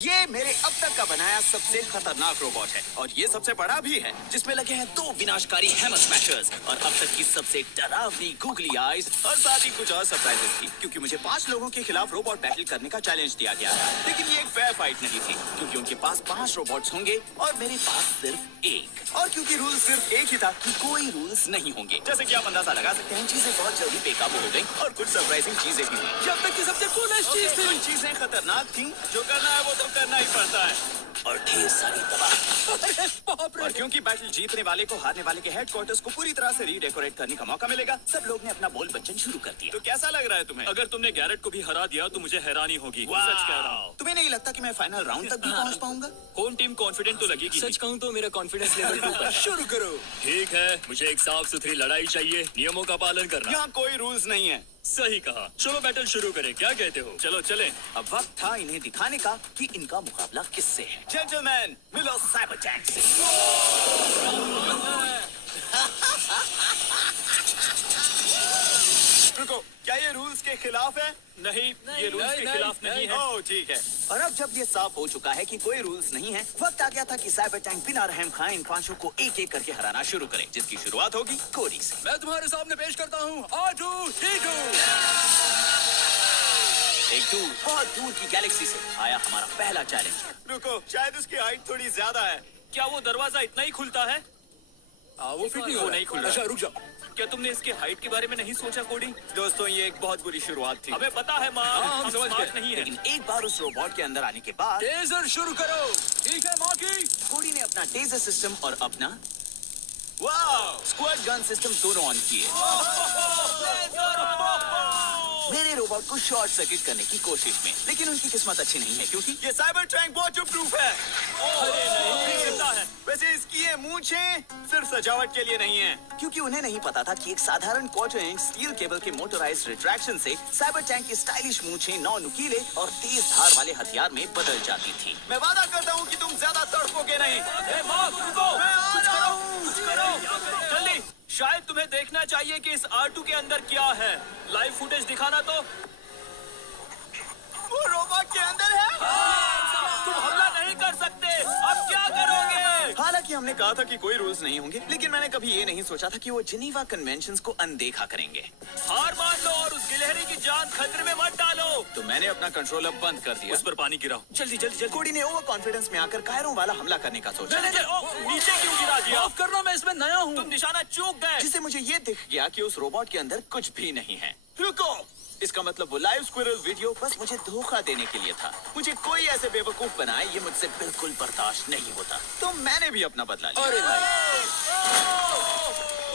ये मेरे अब तक का बनाया सबसे खतरनाक रोबोट है और ये सबसे बड़ा भी है, जिसमें लगे हैं 2 विनाशकारी हैमर स्मैशर्स और अब तक की सबसे डरावनी गूगली आईज और साथ ही कुछ और सरप्राइजेस थी, क्योंकि मुझे 5 लोगों के खिलाफ रोबोट बैटल करने का चैलेंज दिया गया था। लेकिन ये एक फेयर फाइट नहीं थी, क्योंकि उनके पास 5 रोबोट्स होंगे और मेरे पास सिर्फ एक, और क्योंकि रूल सिर्फ एक ही था कि कोई रूल्स नहीं होंगे। जैसे कि आप अंदाजा लगा सकते हैं, चीजें बहुत जल्दी बेकाबू हो गई और कुछ सरप्राइजिंग चीजें भी हुई। जब तक की सबसे कूलेस्ट चीज थी। कुछ चीजें खतरनाक थी, जो करना है वो तो करना ही पड़ता है, और ढेर सारी तबाह। और क्योंकि बैटल जीतने वाले को हारने वाले के हेडक्वार्टर्स को पूरी तरह से रीडेकोरेट करने का मौका मिलेगा, सब लोग ने अपना बोल बच्चन शुरू कर दिया। तो कैसा लग रहा है तुम्हें? अगर तुमने गैरेट को भी हरा दिया तो मुझे हैरानी होगी। सच कह रहा हूँ। तुम्हें नहीं लगता कि मैं फाइनल राउंड तक भी पहुंच पाऊंगा? होम टीम कॉन्फिडेंट तो लगेगी। सच कहूँ तो मेरा कॉन्फिडेंस लेवल 2 पर। शुरू करो। ठीक है, मुझे एक साफ सुथरी लड़ाई चाहिए, नियमों का पालन करना। यहाँ कोई रूल्स नहीं है। सही कहा। चलो बैटल शुरू करें, क्या कहते हो? चलो चलें। अब वक्त था इन्हें दिखाने का कि इनका मुकाबला किससे है। जेंटलमैन, मिलो साइबर टैंक से। रुको, क्या ये रूल्स के खिलाफ है? नहीं, ये रूल्स के खिलाफ नहीं है। ओह ठीक है। और अब जब ये साफ हो चुका है कि कोई रूल्स नहीं है, वक्त आ गया था कि साइबर टैंक बिना रहम खाए इन 5 को एक एक करके हराना शुरू करें, जिसकी शुरुआत होगी कोडी से। मैं तुम्हारे सामने पेश करता हूँ R2-D2। एक दूर, बहुत दूर की गैलेक्सी से आया हमारा पहला चैलेंज। रुको, शायद उसकी हाइट थोड़ी ज्यादा है। क्या वो दरवाजा इतना ही खुलता है? वो फिट नहीं हो वो रहा है। नहीं खुल रहा। अच्छा रुक जाओ। क्या तुमने इसके हाइट के बारे में नहीं सोचा कोडी? दोस्तों, ये एक बहुत बुरी शुरुआत थी। हमें पता है माँ, हाँ, हम समझ स्मार्ट गए। नहीं है। लेकिन एक बार उस रोबोट के अंदर आने के बाद टेजर शुरू करो। ठीक है मॉकी। कोडी ने अपना टेजर सिस्टम और अपना स्क्वाड गन सिस्टम दोनों ऑन किए। मेरे रोबोट को शॉर्ट सर्किट करने की कोशिश में, लेकिन उनकी किस्मत अच्छी नहीं है, क्योंकि ये साइबर टैंक वाटर प्रूफ है। अरे नहीं, जिंदा है। वैसे इसकी ये मूंछें सिर्फ सजावट के लिए नहीं है, क्योंकि उन्हें नहीं पता था कि एक साधारण क्वार्टर इंच स्टील केबल के मोटराइज्ड रिट्रैक्शन से साइबर टैंक की स्टाइलिश मूंछें 9 नुकीले और तेज धार वाले हथियार में बदल जाती थी। मैं वादा करता हूँ कि तुम ज्यादा तड़पोगे नहीं। कुछ करो, जल्दी। शायद तुम्हें देखना चाहिए कि इस R2 के अंदर क्या है। लाइव फुटेज दिखाना तो। वो रोबोट के अंदर है। तुम हमला नहीं कर सकते, अब क्या करोगे? हालांकि हमने कहा था कि कोई रूल्स नहीं होंगे, लेकिन मैंने कभी ये नहीं सोचा था कि वो जिनीवा कन्वेंशंस को अनदेखा करेंगे। हार मान लो और उस गिलहरी की जान खतरे में मत डालो। तो मैंने अपना कंट्रोलर बंद कर दिया। उस पर पानी गिराओ, जल्दी जल्दी जल्दी। कोडी ने ओवर कॉन्फिडेंस में आकर कायरों वाला हमला करने का सोचा, नीचे क्यों गिरा दिया? माफ करना, मैं इसमें नया हूँ। तुम निशाना चूक गए। जिससे मुझे ये दिख गया कि उस रोबोट के अंदर कुछ भी नहीं है। रुको, इसका मतलब वो लाइव स्क्विरल वीडियो बस मुझे धोखा देने के लिए था। मुझे कोई ऐसे बेवकूफ बनाए, ये मुझसे बिल्कुल बर्दाश्त नहीं होता। तो मैंने भी अपना बदला लिया। अरे भाई,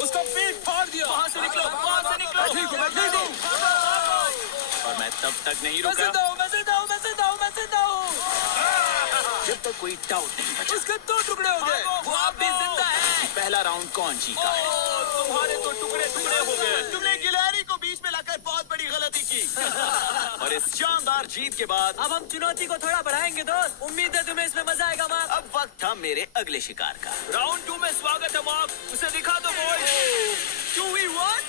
उसका पेट फाड़ दिया। वहाँ से निकलो, वहाँ से निकलो। ठीक हूँ, मैं ठीक हूँ। और मैं तब तक नहीं मैं रुका जिंदा हूँ, मैं जिंदा हूँ, मैं जिंदा हूँ, मैं जिंदा हूँ। जब तक कोई डाउट नहीं बचा उसके 2 टुकड़े हो गए। वो अब भी जिंदा है। कि पहला राउंड कौन जीता है। तुम्हारे तो टुकड़े टुकड़े हो गए। तुमने गिलहरी को बीच में लाकर बहुत बड़ी गलती की। और इस शानदार जीत के बाद अब हम चुनौती को थोड़ा बढ़ाएंगे दोस्त। उम्मीद है तुम्हें इसमें मजा आएगा मार्क। अब वक्त था मेरे अगले शिकार का। राउंड 2 में स्वागत है मार्क, उसे दिखा दो बॉयज। 2v1।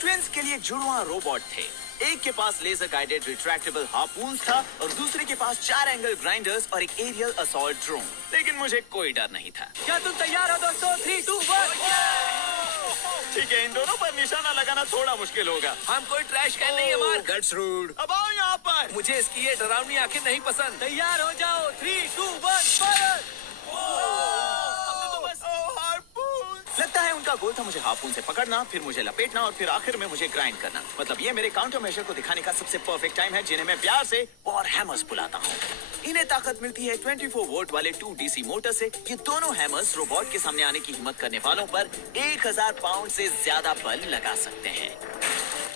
ट्विंस के लिए जुड़वा रोबोट थे। एक के पास लेजर गाइडेड रिट्रैक्टेबल हार्पून्स था और दूसरे के पास 4 एंगल ग्राइंडर्स और एक एरियल असॉल्ट ड्रोन। लेकिन मुझे कोई डर नहीं था। क्या तुम तैयार हो दोस्तों? 3, 2, 1। ठीक है, इन दोनों पर निशाना लगाना थोड़ा मुश्किल होगा। हम कोई ट्रैश कैन नहीं है मार्क। That's rude। अब आओ यहाँ पर। मुझे इसकी ये डरावनी आंखें नहीं पसंद। तैयार हो जाओ। 3, 2, 1 फायर। लगता है उनका गोल था मुझे हार्पून से पकड़ना, फिर मुझे लपेटना और फिर आखिर में मुझे ग्राइंड करना। मतलब ये मेरे काउंटर मेजर को दिखाने का सबसे परफेक्ट टाइम है, जिन्हें मैं प्यार से वॉर हैमर्स बुलाता हूँ। इन्हें ताकत मिलती है 24 वोल्ट वाले 2 DC मोटर से। ये दोनों हैमर्स रोबोट के सामने आने की हिम्मत करने वालों पर 1000 पाउंड से ज्यादा बल लगा सकते हैं।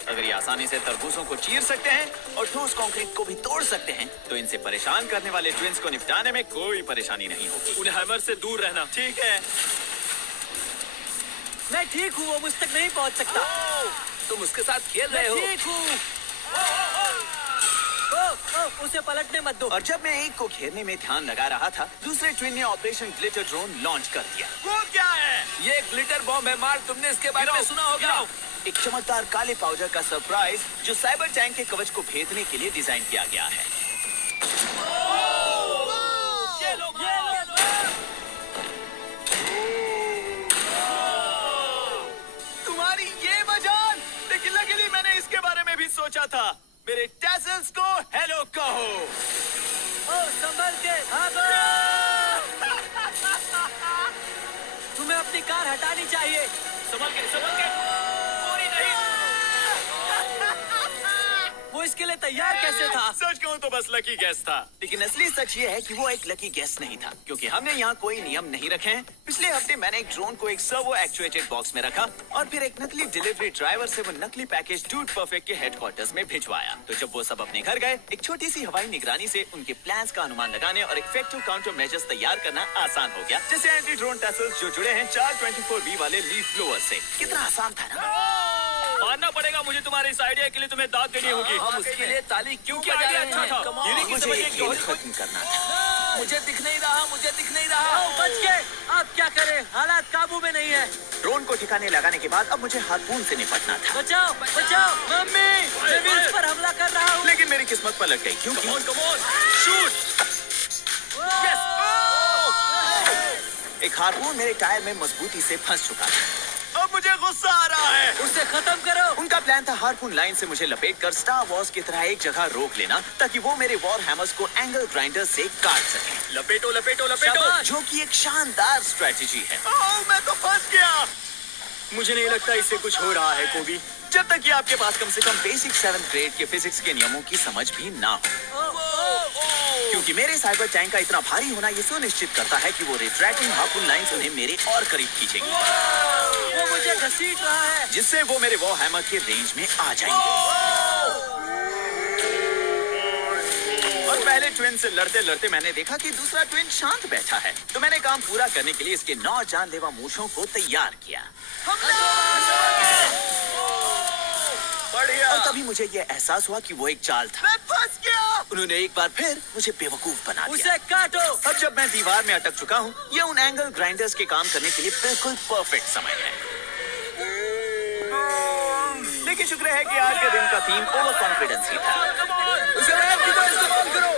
अगर ये आसानी से तरबूजों को चीर सकते हैं और ठोस कंक्रीट को भी तोड़ सकते हैं, तो इनसे परेशान करने वाले ट्विंस को निपटाने में कोई परेशानी नहीं होगी। उन्हें हैमर से दूर रहना। ठीक है। मैं ठीक हूँ, वो मुझ तक नहीं पहुँच सकता। तुम उसके साथ खेल रहे हो। ठीक हूँ। उसे पलटने मत दो। और जब मैं एक को घेरने में ध्यान लगा रहा था, दूसरे ट्विन ने ऑपरेशन ग्लिटर ड्रोन लॉन्च कर दिया। वो क्या है? ये ग्लिटर बॉम्ब है मार्क, तुमने इसके बारे में सुना होगा। एक चमकदार काले पाउडर का सरप्राइज जो साइबर टैंक के कवच को भेदने के लिए डिजाइन किया गया है। आनी चाहिए। संभल के पूरी नहीं। वो इसके लिए तैयार कैसे था? सच कहूं तो बस लकी गैस था। लेकिन असली सच ये है कि वो एक लकी गेस नहीं था, क्योंकि हमने यहाँ कोई नियम नहीं रखे हैं। पिछले हफ्ते मैंने एक ड्रोन को एक सर्वो एक्चुएटेड बॉक्स में रखा और फिर एक नकली डिलीवरी ड्राइवर से वो नकली पैकेज डूड परफेक्ट के हेडक्वार्टर्स में भिजवाया। तो जब वो सब अपने घर गए, एक छोटी सी हवाई निगरानी से उनके प्लान्स का अनुमान लगाने और इफेक्टिव काउंटर मेजर्स तैयार करना आसान हो गया। जैसे एंटी ड्रोन टैसल्स जो जुड़े हैं 424B वाले लीफ ब्लोअर से। कितना आसान था ना? मानना पड़ेगा मुझे, तुम्हारे इस आइडिया के लिए तुम्हें दाद देनी होगी। हम उसके लिए ताली क्यों क्योंकि बजा आइडिया रहे अच्छा हैं? था। Come on. ये नहीं कि मुझे समझ ये एक खेल जोड़ी को- खत्म करना था। मुझे दिख नहीं रहा। बच गए। अब क्या करें? हालात काबू में नहीं है। ड्रोन को ठिकाने लगाने के बाद अब मुझे हार्पून से निपटना था। बचाओ, मम्मी, मैं व्हील्स पर हमला कर रहा हूँ। लेकिन मेरी किस्मत पलट गई, क्योंकि Come on, shoot! एक हार्पून मेरे टायर में मजबूती से फंस चुका था। अब मुझे गुस्सा आ रहा है। उसे खत्म करो। उनका प्लान था हार्पून लाइन से मुझे लपेटकर स्टार वॉर्स की तरह एक जगह रोक लेना, ताकि वो मेरे वॉर हैमर्स को एंगल ग्राइंडर से काट सके, लपेटो। शाबाश। जो कि एक शानदार स्ट्रेटेजी है। मैं तो फंस गया। मुझे नहीं लगता इससे कुछ हो रहा है, कोबी। जब तक कि आपके पास कम से कम बेसिक 7th ग्रेड के फिजिक्स के नियमों की समझ भी ना हो, क्योंकि मेरे साइबर टैंक का इतना भारी होना ये सुनिश्चित करता है कि वो रिट्रैक्टिंग हार्पून लाइंस उन्हें मेरे और करीब खींचेंगी, वो मुझे घसीट रहा है। जिससे वो मेरे वॉर हैमर के रेंज में आ जाएंगे। और पहले ट्विन से लड़ते लड़ते मैंने देखा कि दूसरा ट्विन शांत बैठा है, तो मैंने काम पूरा करने के लिए इसके 9 जानलेवा मूंछों को तैयार किया। बढ़िया। और तभी मुझे ये एहसास हुआ कि वो एक चाल था। मैं फंस गया। उन्होंने एक बार फिर मुझे बेवकूफ बना दिया। उसे काटो। अब जब मैं दीवार में अटक चुका हूँ, ये उन एंगल ग्राइंडर्स के काम करने के लिए बिल्कुल परफेक्ट समय है। लेकिन शुक्र है कि आज के दिन का थीम ओवर कॉन्फिडेंस ही था। उसे रैप की तरह इस्तेमाल करो।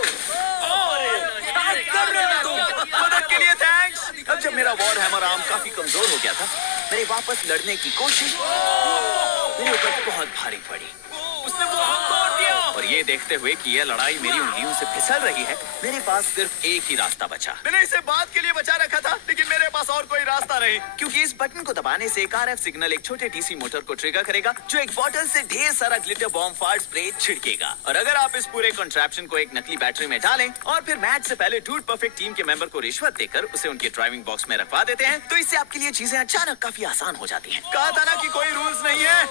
मदद के लिए थैंक्स। अब जब मेरा वॉर हैमर आर्म काफी कमजोर हो गया था, मेरे वापस लड़ने की कोशिश मेरे ऊपर बहुत भारी पड़ी। उसने वो आम तोड़ दिया। और ये देखते हुए कि यह लड़ाई मेरी उंगलियों से फिसल रही है, मेरे पास सिर्फ एक ही रास्ता बचा। मैंने इसे बात के लिए बचा रखा था, लेकिन मेरे पास और कोई रास्ता नहीं। क्योंकि इस बटन को दबाने से एक RF सिग्नल एक छोटे डीसी मोटर को ट्रिगर करेगा, जो एक बॉटल से ढेर सारा ग्लिटर बॉम्ब फाड़ स्प्रे छिड़केगा। और अगर आप इस पूरे कॉन्ट्रैप्शन को एक नकली बैटरी में डालें और फिर मैच से पहले डूड परफेक्ट टीम के मेंबर को रिश्वत देकर उसे उनके ड्राइविंग बॉक्स में रखवा देते हैं, तो इससे आपके लिए चीजें अचानक काफी आसान हो जाती हैं। कहा था ना कि कोई रूल्स नहीं है।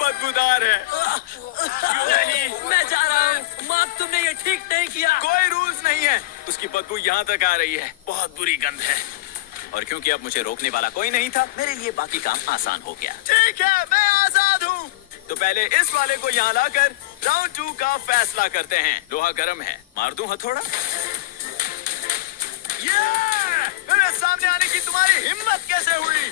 बदबूदार है। क्यों नहीं? मैं जा रहा हूँ। मार्क, तुमने ये ठीक नहीं किया। कोई रूल्स नहीं है। उसकी बदबू यहाँ तक आ रही है। बहुत बुरी गंध है। और क्योंकि अब मुझे रोकने वाला कोई नहीं था, मेरे लिए बाकी काम आसान हो गया। ठीक है, मैं आजाद हूँ। तो पहले इस वाले को यहाँ लाकर राउंड 2 का फैसला करते हैं। लोहा गर्म है, मार दूं हथौड़ा? मेरे सामने आने की तुम्हारी हिम्मत कैसे हुई?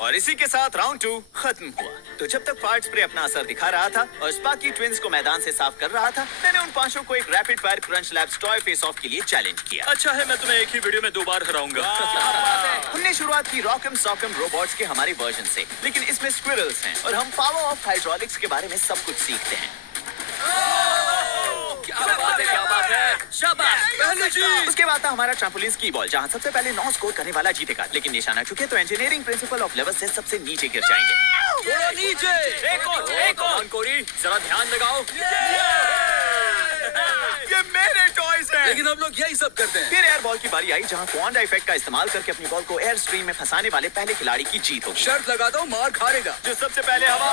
और इसी के साथ राउंड 2 खत्म हुआ। तो जब तक फायर स्प्रे अपना असर दिखा रहा था और स्पार्की ट्विंस को मैदान से साफ कर रहा था, मैंने उन 5 को एक rapid fire crunch labs toy face of के लिए चैलेंज किया। अच्छा है, मैं तुम्हें एक ही वीडियो में 2 बार हराऊंगा। हमने शुरुआत की रॉकम सॉकम रोबोट्स के हमारे वर्जन से, लेकिन इसमें स्क्विरल्स हैं और हम पावर ऑफ हाइड्रोलिक्स के बारे में सब कुछ सीखते हैं। क्या बात है। शाबाश, पहली जीत। उसके बाद था हमारा ट्रैम्पोलिन स्की बॉल, जहां सबसे पहले 9 स्कोर करने वाला जीतेगा। लेकिन निशाना चुके तो इंजीनियरिंग प्रिंसिपल ऑफ लेवल से सबसे नीचे गिर जाएंगे। थोड़ा नीचे। एक और कोरी, जरा ध्यान लगाओ। ये मेरे टॉयज हैं। लेकिन हम लोग यही सब करते हैं। फिर एयर बॉल की बारी आई, जहां क्वांडा इफेक्ट का इस्तेमाल करके अपनी बॉल को एयर स्ट्रीम में फंसाने वाले पहले खिलाड़ी की जीत होगी। शर्त लगाता हूँ, मार खाएगा। जो सबसे पहले हवा।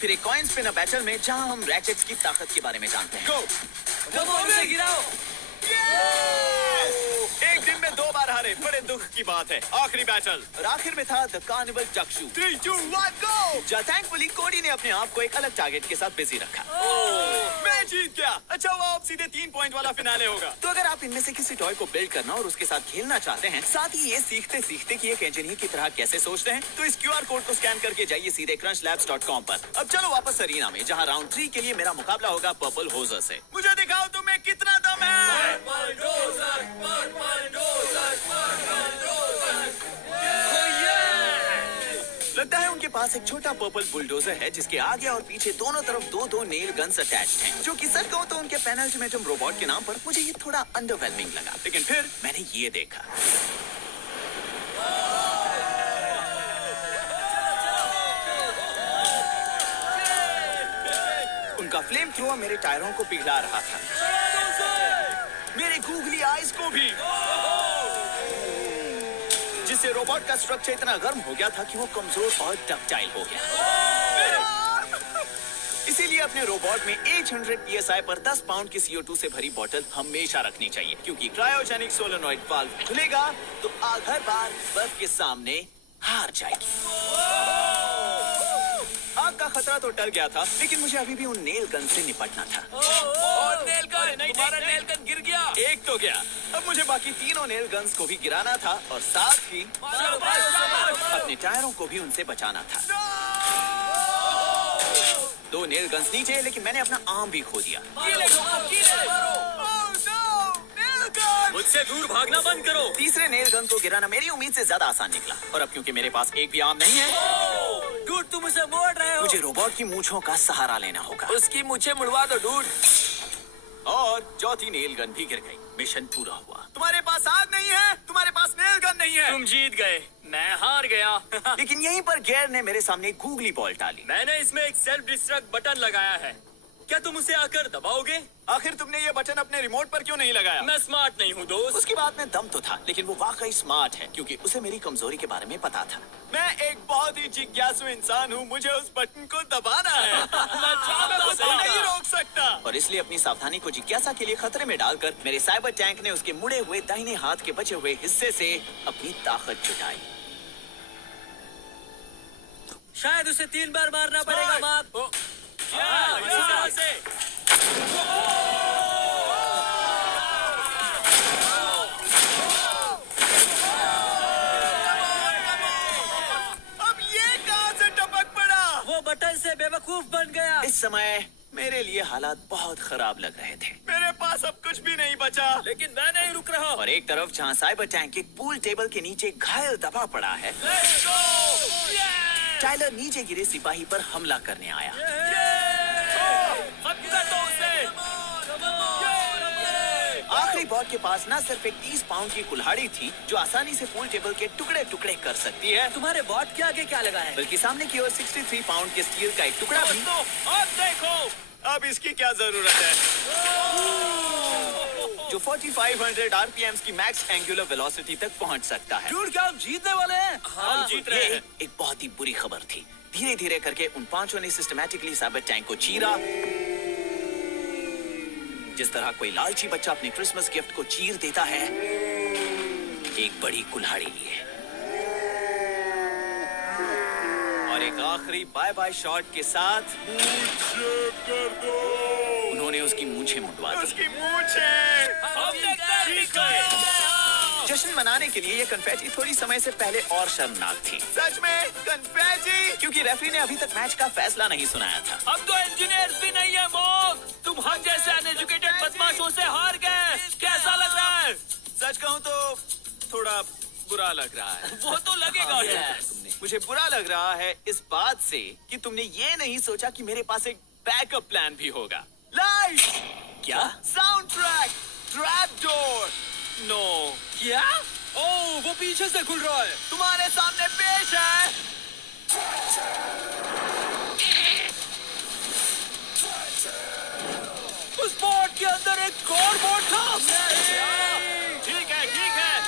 फिर एक कॉइन स्पिनर बैटल में, जहां हम रैचेट्स की ताकत के बारे में जानते हैं। उसे गिराओ। एक दिन में 2 बार हारे, बड़े दुख की बात है। आखिरी बैटल। और आखिर में था द कार्निवल डक शू, 3, 2, 1 गो। जहां थैंकफुली कोडी ने अपने आप को एक अलग टारगेट के साथ बिजी रखा। मैं जीत गया। अच्छा, वो अब सीधे 3 पॉइंट वाला फिनाले होगा। तो अगर आप इनमें से किसी टॉय को बिल्ड करना और उसके साथ खेलना चाहते हैं, साथ ही ये सीखते सीखते कि एक इंजीनियर की तरह कैसे सोचते हैं, तो इस QR कोड को स्कैन करके जाइए सीधे crunchlabs.com पर। अब चलो वापस अरीना में, जहां राउंड 3 के लिए मेरा मुकाबला होगा पर्पल होजर से। मुझे दिखाओ तुम्हें कितना दम है। लगता है उनके पास एक छोटा पर्पल बुलडोजर है जिसके आगे और पीछे दोनों तरफ दो नेल गन्स अटैच्ड हैं, जो कि सच कहूं तो उनके पेनल्टीमेटम रोबोट के नाम पर मुझे ये थोड़ा अंडरवेलमिंग लगा। लेकिन फिर मैंने ये देखा, उनका फ्लेम थ्रोअर मेरे टायरों को पिघला रहा था, मेरे गूगली आइज को भी, जिससे रोबोट का स्ट्रक्चर इतना गर्म हो गया था कि वो कमजोर और डक्टाइल हो गया। इसीलिए अपने रोबोट में 800 psi पर 10 पाउंड की CO2 से भरी बोतल हमेशा रखनी चाहिए, क्योंकि क्रायोजेनिक सोलेनॉइड वाल्व खुलेगा तो आग हर बार बर्फ के सामने हार जाएगी। आग का खतरा तो टल गया था, लेकिन मुझे अभी भी उन नेल गन से निपटना था। और नेल गन, तुम्हारा नेल गन गिर गया। एक तो गया, अब मुझे बाकी तीनों नेल गन्स को भी गिराना था और साथ ही अपने टायरों को भी उनसे बचाना था। 2 नेल गन्स नीचे, लेकिन मैंने अपना आर्म भी खो दिया। मुझसे दूर भागना बंद करो। तीसरे नेल गन को गिराना मेरी उम्मीद से ज्यादा आसान निकला, और अब क्योंकि मेरे पास एक भी आर्म नहीं है, डूड तुम उसे मोड़ रहे हो। मुझे रोबोट की मूंछों का सहारा लेना होगा। उसकी मुझे मुड़वा दो डूड। और चौथी नेल गन भी गिर गई। मिशन पूरा हुआ। तुम्हारे पास आग नहीं है, तुम्हारे पास नेल गन नहीं है, तुम जीत गए, मैं हार गया। लेकिन यहीं पर गैर ने मेरे सामने एक गूगली बॉल डाली। मैंने इसमें एक सेल्फ डिस्ट्रक्ट बटन लगाया है, क्या तुम उसे आकर दबाओगे? आखिर तुमने ये बटन अपने रिमोट पर क्यों नहीं लगाया? मैं स्मार्ट नहीं हूँ दोस्त। उसकी बात में दम तो था, लेकिन वो वाकई स्मार्ट है, क्योंकि उसे मेरी कमजोरी के बारे में पता था। मैं एक बहुत ही जिज्ञासु इंसान हूँ, मुझे उस बटन को दबाना है। मैं उसे नहीं रोक सकता। और इसलिए अपनी सावधानी को जिज्ञासा के लिए खतरे में डालकर मेरे साइबर टैंक ने उसके मुड़े हुए दाहिने हाथ के बचे हुए हिस्से से अपनी ताकत जुटाई। शायद उसे 3 बार मारना पड़ेगा। मार अब ये कहां से टपक पड़ा? वो बटन से बेवकूफ बन गया। इस समय मेरे लिए हालात बहुत खराब लग रहे थे। मेरे पास अब कुछ भी नहीं बचा। लेकिन मैं नहीं रुक रहा। और एक तरफ जहां साइबर टैंक एक पूल टेबल के नीचे घायल दबा पड़ा है, टाइलर नीचे गिरे सिपाही पर हमला करने आया। आखिरी बॉट के पास न सिर्फ एक 30 पाउंड की कुल्हाड़ी थी जो आसानी से पूल टेबल के टुकड़े टुकड़े कर सकती है, तुम्हारे बॉट के आगे क्या लगा है? बल्कि सामने की ओर 63 पाउंड के स्टील का एक टुकड़ा भी। अब देखो, अब इसकी क्या जरूरत है, जो 4500 RPM की मैक्स एंगुलर वेलोसिटी तक पहुंच सकता है। डूड क्या हम जीतने वाले हैं? हम जीत रहे हैं। एक बहुत ही बुरी खबर थी। धीरे धीरे करके उन पांचों ने सिस्टमैटिकली साइबर टैंक को चीरा, जिस तरह कोई लालची बच्चा अपने क्रिसमस गिफ्ट को चीर देता है, एक बड़ी कुल्हाड़ी लिए। और एक आखिरी बाय बाय शॉट के साथ उन्होंने उसकी मूंछें मुंडवा दी। उसकी मूंछें। जश्न मनाने के लिए ये कन्फेटी थोड़ी समय से पहले और शर्मनाक थी। सच में कन्फेटी? क्योंकि रेफरी ने अभी तक मैच का फैसला नहीं सुनाया था। अब तो इंजीनियर्स भी नहीं है मॉक। तुम हम जैसे अनएजुकेटेड बदमाशों से हार गए। कैसा लग रहा है? सच कहूं तो थोड़ा बुरा लग रहा है। वो तो लगेगा ही। मुझे बुरा लग रहा है इस बात से कि तुमने ये नहीं सोचा कि मेरे पास एक बैकअप प्लान भी होगा। लाइट, क्या sound track, trap door, no, क्या? ओह, वो पीछे से खुल रहा है। तुम्हारे सामने पेश है। उस बोर्ड के अंदर एक और बोर्ड था। ठीक है, ठीक है।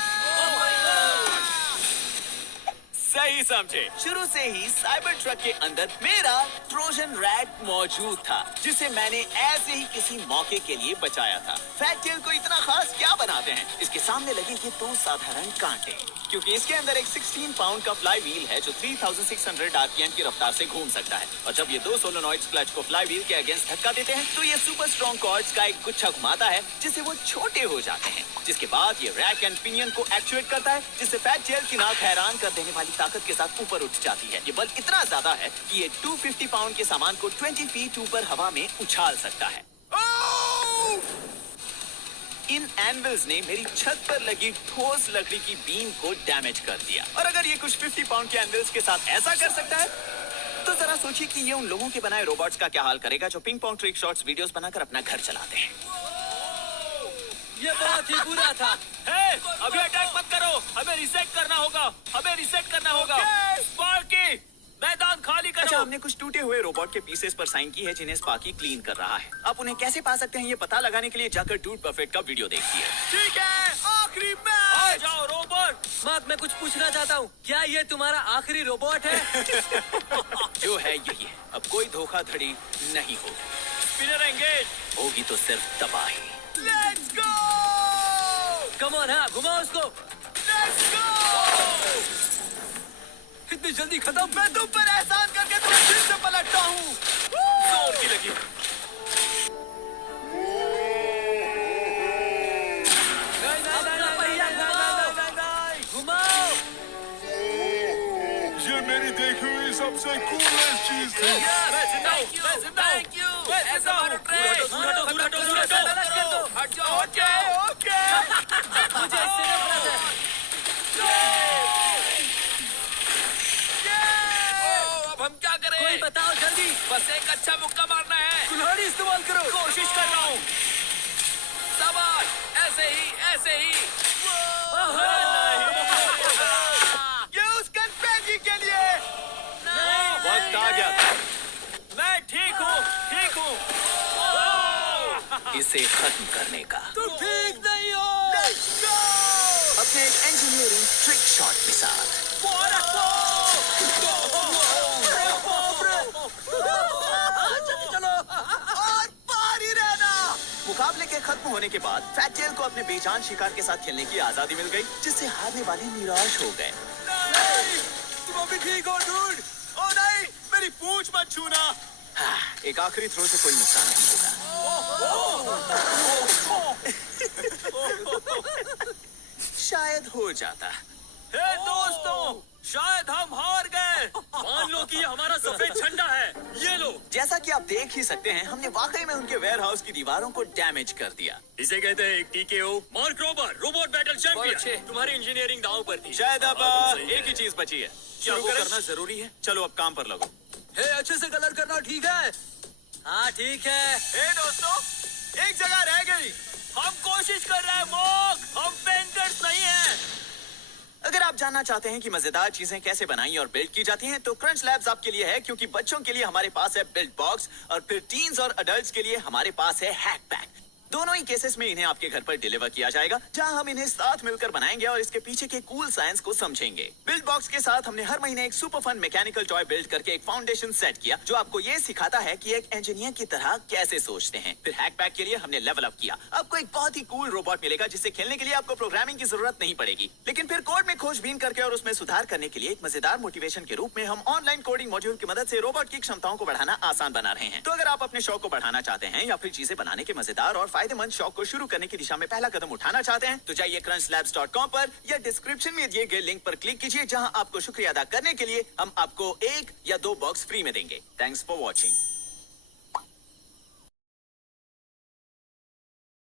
सही समझे। शुरू से ही साइबर ट्रक के अंदर मेरा ट्रोजन रैट मौजूद था, जिसे मैंने ऐसे ही किसी मौके के लिए बचाया था। फैक्टेल को इतना खास क्या बनाते हैं? इसके सामने लगे ये 2 साधारण कांटे, क्योंकि इसके अंदर एक 16 पाउंड का फ्लाई व्हील है जो 3600 RPM की रफ्तार से घूम सकता है। और जब ये 2 सोलोनॉइड्स क्लच को फ्लाई व्हील के अगेंस्ट धक्का देते हैं तो ये सुपर स्ट्रॉन्ग कॉर्ड्स का एक गुच्छा घुमाता है, जिससे वो छोटे हो जाते हैं। जिसके बाद ये रैक एंड पिनियन को एक्चुएट करता है, जिससे फैक्टेल की नाक हैरान कर देने वाली ताकत के साथ ऊपर उठ जाती है। ये बल इतना ज्यादा है कि ये 250 पाउंड के सामान को 20 फीट ऊपर हवा में उछाल सकता है। इन एनविल्स ने मेरी छत पर लगी ठोस लकड़ी की बीम को डैमेज कर दिया। और अगर ये कुछ 50 पाउंड के एनविल्स के साथ ऐसा कर सकता है, तो जरा सोचिए कि ये उन लोगों के बनाए रोबोट्स का क्या हाल करेगा जो ping pong trick shots videos बनाकर अपना घर चलाते हैं। ये बहुत ही बुरा था। हे, अभी अटैक मत करो, हमें रिसेट करना होगा, हमें रिसेट करना होगा। स्पार्की, मैदान खाली करो। अच्छा, हमने कुछ टूटे हुए रोबोट के पीसेस पर साइन की है जिन्हें स्पार्की क्लीन कर रहा है। आप उन्हें कैसे पा सकते हैं ये पता लगाने के लिए जाकर डूड परफेक्ट का वीडियो देखिए। ठीक है, आखिरी आ मैच। जाओ रोबोट। मार्क, मैं कुछ पूछना चाहता हूँ, क्या ये तुम्हारा आखिरी रोबोट है? जो है यही है, अब कोई धोखाधड़ी नहीं होगी। Spinner engage. होगी तो सिर्फ तबाही। लेट्स गो, कम ऑन, हाँ घुमाओ उसको। Let's go. इतनी जल्दी खत्म? मैं तुम पर एहसान करके तुम्हें फिर से पलटता हूँ। जोर की लगी। घुमाओ। ये मेरी देखी हुई सबसे कूलेस्ट चीज थी। मैं जिंदा हूँ, मैं जिंदा हूँ। मैं जिंदा हूँ। दूर हटो, दूर हटो, दूर हटो, दूर हटो। हट जाओ। Okay, okay. मुझे इससे नफरत है। अब हम क्या करें? कोई बताओ जल्दी। बस एक अच्छा मुक्का मारना है। कुल्हाड़ी इस्तेमाल करो। कोशिश कर रहा हूँ। शाबाश, ऐसे ही, ऐसे ही। ये उस कन्फेटी के लिए। वक्त आ गया था मैं ठीक हूँ, ठीक हूँ। इसे खत्म करने का। तुम ठीक नहीं हो। Let's go! अपने एक इंजीनियरिंग ट्रिक शॉट के साथ। और पार ही रहना। मुकाबले के खत्म होने के बाद फैट टेल को अपने बेजान शिकार के साथ खेलने की आजादी मिल गई, जिससे हारने वाले निराश हो गए। नहीं, तुम अभी ठीक हो, डूड। ओ नहीं, मेरी पूंछ मत छूना। हाँ, एक आखिरी थ्रो से कोई नुकसान नहीं होगा। शायद हो जाता। हे दोस्तों, शायद हम हार गए। मान लो कि ये हमारा सफेद झंडा है। ये लो। जैसा कि आप देख ही सकते हैं, हमने वाकई में उनके वेयरहाउस की दीवारों को डैमेज कर दिया। इसे कहते हैं एक TKO। Mark Rober, robot battle champion. तुम्हारी इंजीनियरिंग दांव पर थी। शायद अब हाँ, तुम सही एक ही चीज बची है। क्या शुरू वो करें? करना जरूरी है? चलो अब काम पर लगो। हे, अच्छे से कलर करना, ठीक है? हाँ ठीक है। ए दोस्तों, एक जगह रह गई। हम कोशिश कर रहे हैं मॉक, हम पेंटर्स नहीं हैं। अगर आप जानना चाहते हैं कि मजेदार चीजें कैसे बनाई और बिल्ड की जाती हैं, तो क्रंच लैब्स आपके लिए है, क्योंकि बच्चों के लिए हमारे पास है बिल्ड बॉक्स और फिर टीन्स और अडल्ट्स के लिए हमारे पास है हैक पैक। दोनों ही केसेस में इन्हें आपके घर पर डिलीवर किया जाएगा, जहां हम इन्हें साथ मिलकर बनाएंगे और इसके पीछे के कूल साइंस को समझेंगे। बिल्ड बॉक्स के साथ हमने हर महीने एक super fun mechanical toy build करके एक फाउंडेशन सेट किया, जो आपको ये सिखाता है कि एक इंजीनियर की तरह कैसे सोचते हैं। फिर हैक पैक के लिए हमने लेवल अप किया। आपको एक बहुत ही कूल रोबोट मिलेगा, जिससे खेलने के लिए आपको प्रोग्रामिंग की जरूरत नहीं पड़ेगी, लेकिन फिर कोड में खोजबीन करके और उसमें सुधार करने के लिए एक मजेदार मोटिवेशन के रूप में हम ऑनलाइन कोडिंग मॉड्यूल की मदद से रोबोट की क्षमताओं को बढ़ाना आसान बना रहे हैं। तो अगर आप अपने शौक को बढ़ाना चाहते हैं या फिर चीजें बनाने के मजेदार और फायदेमंद शौक को शुरू करने की दिशा में पहला कदम उठाना चाहते हैं, तो जाइए crunchlabs.com पर या डिस्क्रिप्शन में दिए गए लिंक पर क्लिक कीजिए, जहां आपको शुक्रिया अदा करने के लिए हम आपको 1 या 2 बॉक्स फ्री में देंगे। Thanks for watching.